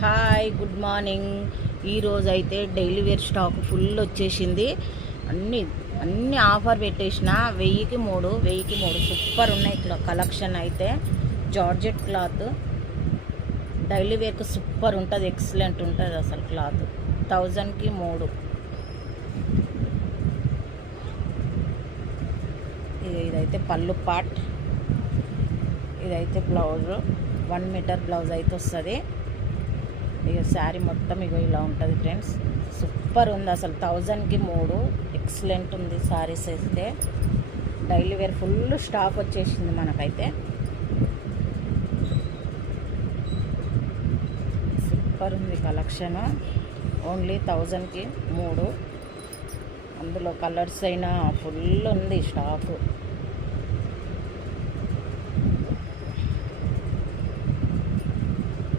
Hi, good morning. ఈరోజు అయితే daily wear stock full వచ్చేసింది. అన్నీ అన్నీ ఆఫర్ పెట్టేసిన 1000కి 3 సూపర్ ఉన్నాయి. కలెక్షన్ అయితే జార్జెట్ క్లాత్ డైలీ వేర్కి సూపర్ ఉంటుంది, ఎక్సలెంట్ ఉంటుంది అసలు క్లాత్. 1000కి 3. ఇదైతే పళ్ళు పార్ట్, ఇదైతే బ్లౌజ్ 1 మీటర్ బ్లౌజ్ అయితే వస్తుంది. ఇక శారీ మొత్తం ఇక ఇలా ఉంటుంది ఫ్రెండ్స్. సూపర్ ఉంది అసలు. 1000కి 3 ఎక్సలెంట్ ఉంది శారీస్. అయితే డైలీ వేర్ ఫుల్ స్టాక్ వచ్చేసింది మనకైతే. సూపర్ ఉంది కలెక్షన్. ఓన్లీ 1000కి 3. అందులో కలర్స్ అయినా ఫుల్ ఉంది స్టాక్.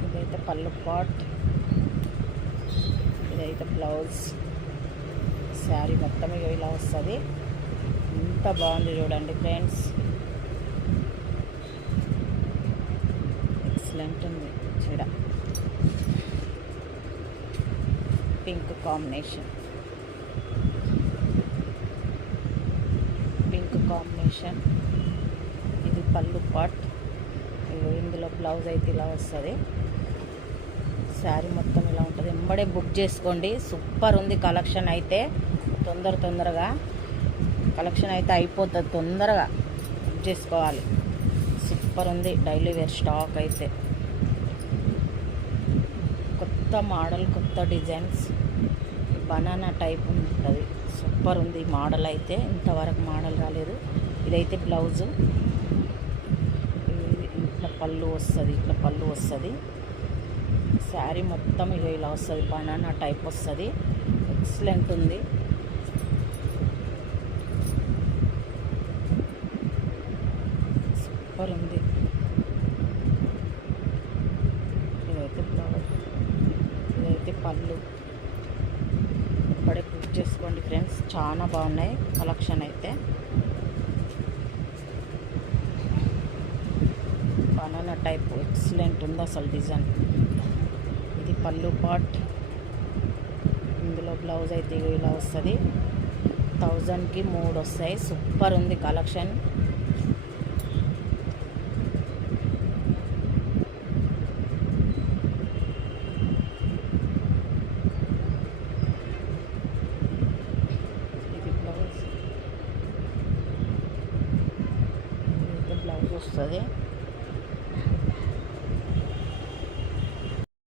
ఇదైతే పళ్ళు పాట్, ఇదైతే బ్లౌజ్. శారీ మొత్తం ఇక ఇలా వస్తుంది. ఎంత బాగుంది చూడండి ఫ్రెండ్స్, ఎక్సలెంట్ ఉంది. చూడ పింక్ కాంబినేషన్, ఇది పళ్ళు పాట్. ఇందులో బ్లౌజ్ అయితే ఇలా వస్తుంది. శారీ మొత్తం ఇలా ఉంటుంది. ఎంబడే బుక్ చేసుకోండి. సూపర్ ఉంది కలెక్షన్ అయితే. తొందరగా కలెక్షన్ అయితే అయిపోతుంది. తొందరగా బుక్ చేసుకోవాలి. సూపర్ ఉంది డైలీ వేర్ స్టాక్ అయితే. కొత్త మోడల్, కొత్త డిజైన్స్, బనానా టైప్ ఉంటుంది. సూపర్ ఉంది మోడల్ అయితే. ఇంతవరకు మోడల్ రాలేదు. ఇదైతే బ్లౌజు. ఇట్లా పళ్ళు వస్తుంది. శారీ మొత్తం ఇక ఇలా వస్తుంది. బనానా టైప్ వస్తుంది. ఎక్సలెంట్ ఉంది. సూపర్ ఉంది. ఇదైతే బ్లౌజ్, ఇదైతే పళ్ళు. ఇప్పుడే బుక్ చేసుకోండి ఫ్రెండ్స్. చాలా బాగున్నాయి కలెక్షన్ అయితే. బనానా టైప్ ఎక్సలెంట్ ఉంది అసలు డిజైన్. ఇది పళ్ళు పాట్. ఇందులో బ్లౌజ్ అయితే ఇలా వస్తుంది. 1000కి 3 వస్తాయి. సూపర్ ఉంది కలెక్షన్. ఇది బ్లౌజ్, ఇది బ్లౌజ్ వస్తుంది.